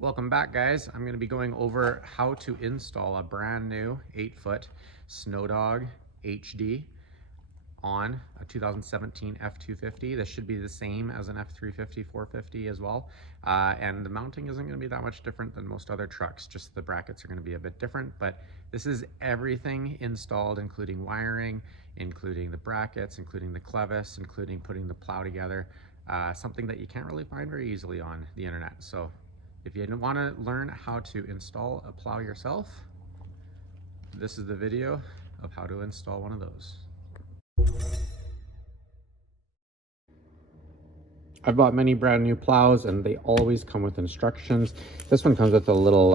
Welcome back, guys. I'm going to be going over how to install a brand new 8-foot Snowdogg HD on a 2017 F250. This should be the same as an F350, 450 as well. And the mounting isn't going to be that much different than most other trucks, just the brackets are going to be a bit different, but this is everything installed, including wiring, including the brackets, including the clevis, including putting the plow together, something that you can't really find very easily on the internet. So if you want to learn how to install a plow yourself, this is the video of how to install one of those. I've bought many brand new plows and they always come with instructions. This one comes with a little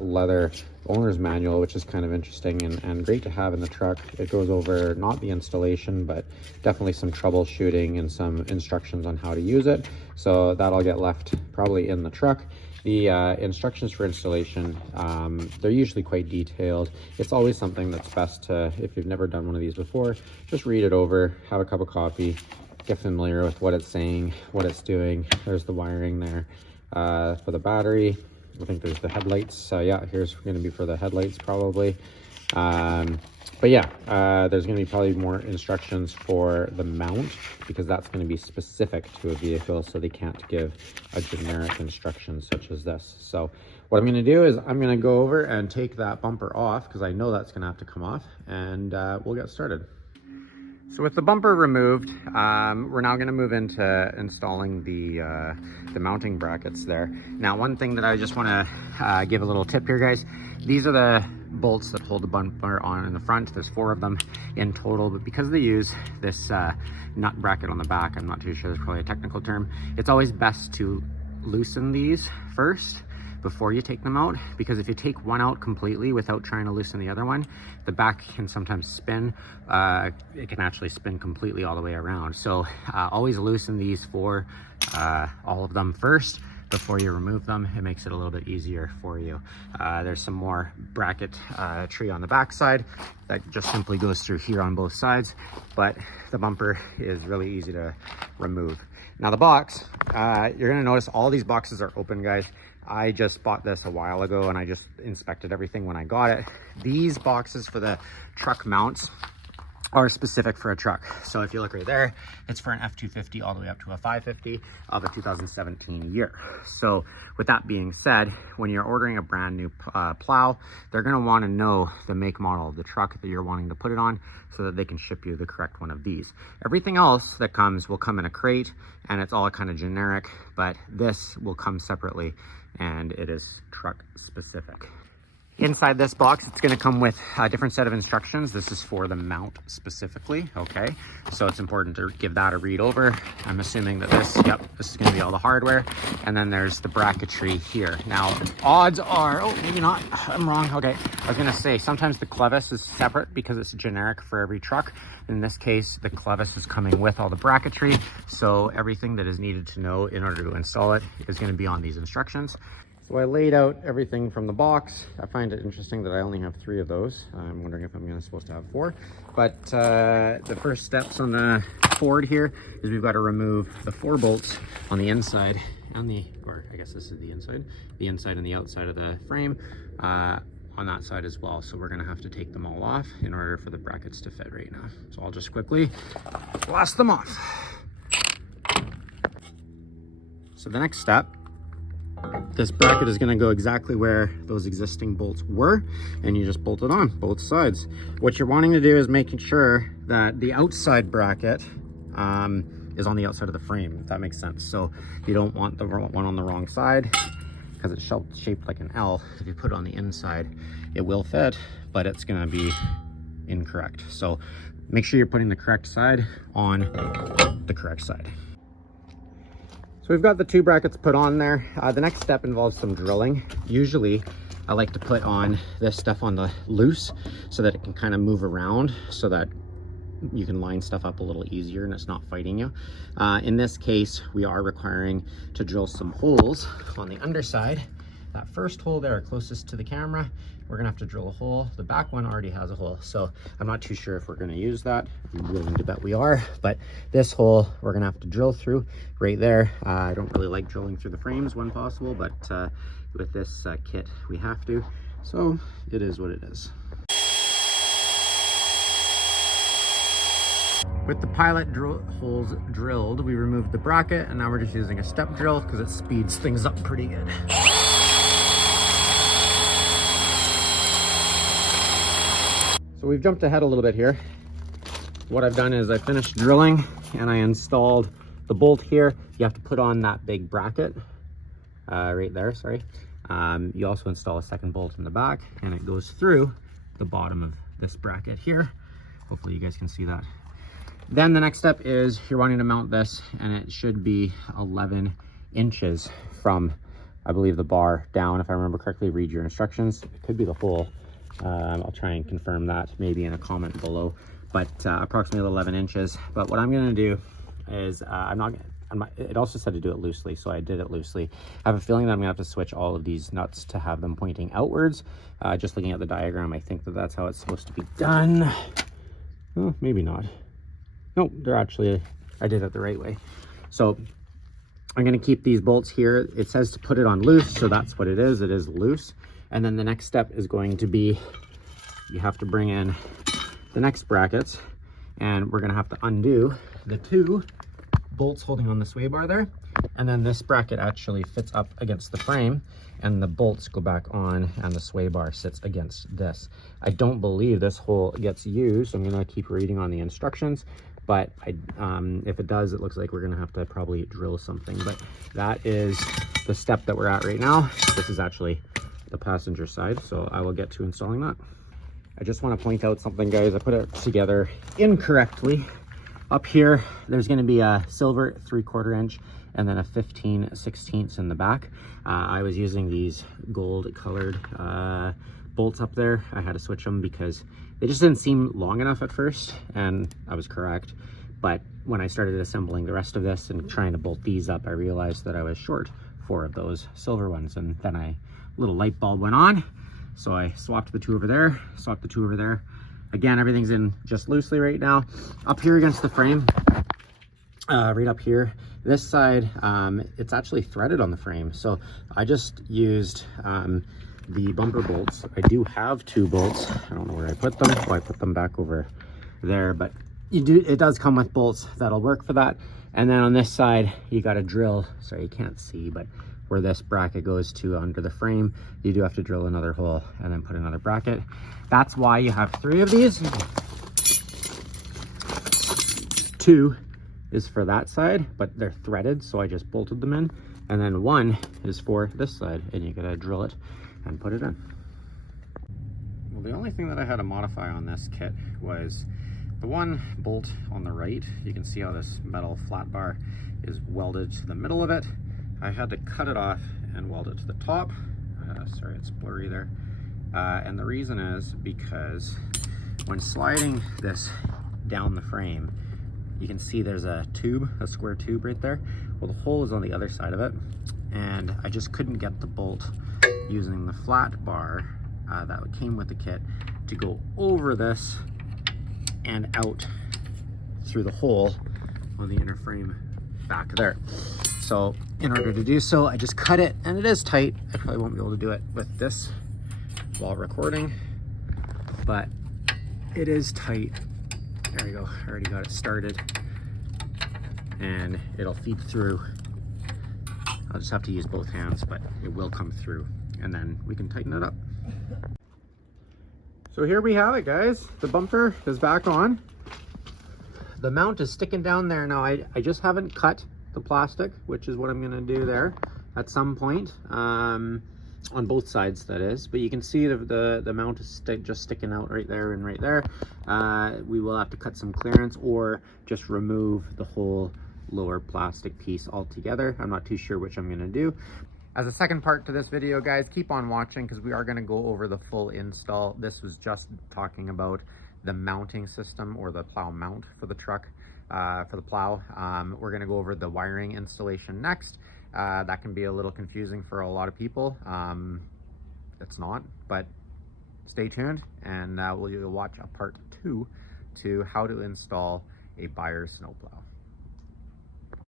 leather owner's manual, which is kind of interesting and great to have in the truck. It goes over not the installation, but definitely some troubleshooting and some instructions on how to use it. So that'll get left probably in the truck. The instructions for installation, they're usually quite detailed. It's always something that's best to, if you've never done one of these before, just read it over, have a cup of coffee, get familiar with what it's saying, what it's doing. There's the wiring there for the battery. I think there's the headlights. Yeah, here's going to be for the headlights probably. But yeah, there's going to be probably more instructions for the mount because that's going to be specific to a vehicle, so they can't give a generic instruction such as this. So what I'm going to do is I'm going to go over and take that bumper off because I know that's going to have to come off, and we'll get started. So with the bumper removed, we're now going to move into installing the mounting brackets there. Now, one thing that I just want to give a little tip here, guys. These are the bolts that hold the bumper on in the front. There's 4 of them in total, but because they use this nut bracket on the back, I'm not too sure, there's probably a technical term. It's always best to loosen these first before you take them out, because if you take one out completely without trying to loosen the other one, the back can sometimes spin. It can actually spin completely all the way around. So always loosen these 4, all of them first before you remove them. It makes it a little bit easier for you. There's some more bracket tree on the back side that just simply goes through here on both sides, but the bumper is really easy to remove. Now the box, you're gonna notice all these boxes are open, guys. I just bought this a while ago and I just inspected everything when I got it. These boxes for the truck mounts are specific for a truck. So if you look right there, it's for an F250 all the way up to a 550 of a 2017 year. So with that being said, when you're ordering a brand new plow, they're going to want to know the make model of the truck that you're wanting to put it on so that they can ship you the correct one of these. Everything else that comes will come in a crate and it's all kind of generic, but this will come separately and it is truck specific. Inside this box, it's going to come with a different set of instructions. This is for the mount specifically, okay? So it's important to give that a read over. I'm assuming that this is going to be all the hardware. And then there's the bracketry here. Now, odds are, oh, maybe not, I'm wrong, okay. I was going to say, sometimes the clevis is separate because it's generic for every truck. In this case, the clevis is coming with all the bracketry. So everything that is needed to know in order to install it is going to be on these instructions. So I laid out everything from the box. I find it interesting that I only have 3 of those. I'm wondering if I'm supposed to have 4. But the first steps on the Ford here is we've got to remove the 4 bolts on the inside and or I guess this is the inside and the outside of the frame on that side as well. So we're gonna have to take them all off in order for the brackets to fit right now. So I'll just quickly blast them off. So the next step, this bracket is going to go exactly where those existing bolts were, and you just bolt it on both sides. What you're wanting to do is making sure that the outside bracket is on the outside of the frame, if that makes sense. So you don't want the one on the wrong side because it's shaped like an L. If you put it on the inside, it will fit, but it's going to be incorrect. So make sure you're putting the correct side on the correct side. So we've got the 2 brackets put on there. The next step involves some drilling. Usually I like to put on this stuff on the loose so that it can kind of move around so that you can line stuff up a little easier and it's not fighting you. In this case, we are requiring to drill some holes on the underside. That first hole there closest to the camera, we're gonna have to drill a hole. The back one already has a hole, so I'm not too sure if we're gonna use that. I'm willing to bet we are, but this hole we're gonna have to drill through right there. I don't really like drilling through the frames when possible, but with this kit, we have to. So it is what it is. With the pilot holes drilled, we removed the bracket, and now we're just using a step drill because it speeds things up pretty good. So we've jumped ahead a little bit here. What I've done is I finished drilling and I installed the bolt here. You have to put on that big bracket right there, sorry. You also install a second bolt in the back, and it goes through the bottom of this bracket here. Hopefully you guys can see that. Then the next step is you're wanting to mount this, and it should be 11 inches from, I believe, the bar down. If I remember correctly, read your instructions. It could be the hole. I'll try and confirm that maybe in a comment below, but approximately 11 inches. But what I'm going to do is it also said to do it loosely, so I did it loosely. I have a feeling that I'm gonna have to switch all of these nuts to have them pointing outwards. Just looking at the diagram, I think that that's how it's supposed to be done. Oh, maybe not. No, they're actually, I did it the right way. So I'm gonna keep these bolts here. It says to put it on loose, so that's what it is loose. And then the next step is going to be, you have to bring in the next brackets, and we're gonna have to undo the two bolts holding on the sway bar there, and then this bracket actually fits up against the frame, and the bolts go back on, and the sway bar sits against this. I don't believe this hole gets used. I'm gonna keep reading on the instructions, but if it does, it looks like we're gonna have to probably drill something. But that is the step that we're at right now. This is actually the passenger side, so I will get to installing that. I just want to point out something, guys. I put it together incorrectly. Up here, there's going to be a silver 3/4 inch and then a 15/16 in the back. I was using these gold colored bolts up there. I had to switch them because they just didn't seem long enough at first, and I was correct. But when I started assembling the rest of this and trying to bolt these up, I realized that I was short 4 of those silver ones, and then a little light bulb went on. So I swapped the 2 over there, swapped the 2 over there. Again, everything's in just loosely right now. Up here against the frame, right up here, this side, it's actually threaded on the frame. So I just used the bumper bolts. I do have 2 bolts. I don't know where I put them. Oh, I put them back over there, but it does come with bolts that'll work for that. And then on this side, you got to drill, sorry, you can't see, but where this bracket goes to under the frame, you do have to drill another hole and then put another bracket. That's why you have 3 of these. 2 is for that side, but they're threaded, so I just bolted them in. And then 1 is for this side, and you gotta drill it and put it in. Well, the only thing that I had to modify on this kit was the 1 bolt on the right. You can see how this metal flat bar is welded to the middle of it. I had to cut it off and weld it to the top. Sorry, it's blurry there. And the reason is because when sliding this down the frame, you can see there's a tube, a square tube right there. Well, the hole is on the other side of it, and I just couldn't get the bolt using the flat bar that came with the kit to go over this and out through the hole on the inner frame back there. So in order to do so, I just cut it, and it is tight. I probably won't be able to do it with this while recording, but it is tight. There we go, I already got it started, and it'll feed through. I'll just have to use both hands, but it will come through, and then we can tighten it up. So here we have it, guys. The bumper is back on. The mount is sticking down there now. I just haven't cut the plastic, which is what I'm gonna do there at some point, on both sides, that is. But you can see the mount is just sticking out right there and right there. We will have to cut some clearance or just remove the whole lower plastic piece altogether. I'm not too sure which I'm gonna do. As a second part to this video, guys, keep on watching because we are gonna go over the full install. This was just talking about the mounting system, or the plow mount for the truck. For the plow. We're going to go over the wiring installation next. That can be a little confusing for a lot of people. It's not, but stay tuned, and we'll watch a part 2 to how to install a Buyer's snowplow.